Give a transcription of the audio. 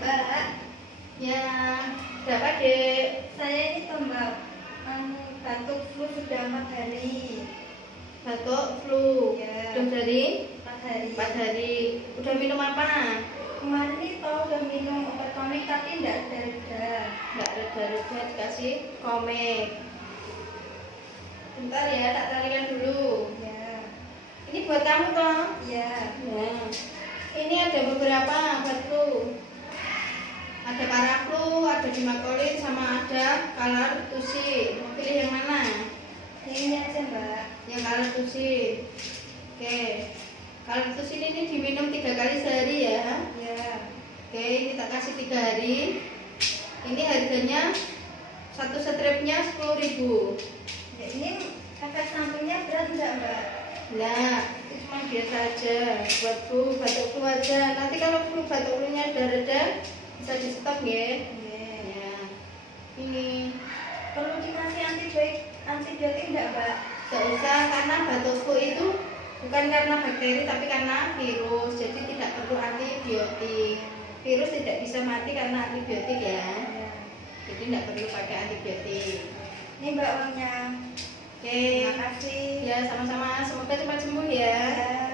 Mbak, Ya, berapa dek? saya ini Mbak, batuk flu sudah 4 hari. Batuk flu. Ya. Udah dari 4 hari. 4 hari. Udah minum apa? Kemarin ini toh udah minum obat komik tapi enggak reda-reda. Nggak reda-reda, dikasih komik. Bentar ya, tak tarikan dulu. Ya. Ini buat kamu toh? Ya. Ya. Ini ada beberapa buat flu. Ada paraflu, ada dimakolin, sama ada kalar tusi. Mau pilih yang mana? Ini aja Mbak. Yang kalar tusi. Oke. Kalar tusi ini diminum 3 kali sehari ya. Ya. Oke, ini tak kasih 3 hari. Ini harganya satu stripnya 10.000. Ya, ini efek sampingnya berat enggak Mbak? Nah, itu cuma biasa aja buat flu, batuk flu aja. Nanti kalau flu batuk flu-nya udah reda bisa di stop ya. Ya. Ini Perlu dikasih antibiotik enggak Mbak? tidak usah karena batuk flu itu bukan karena bakteri tapi karena virus. Jadi tidak perlu antibiotik. Virus tidak bisa mati karena antibiotik ya. Ya. Jadi tidak perlu pakai antibiotik. Ini Mbak uangnya. Oke. Terima kasih. Ya, sama-sama. Semoga cepat sembuh ya. Ya.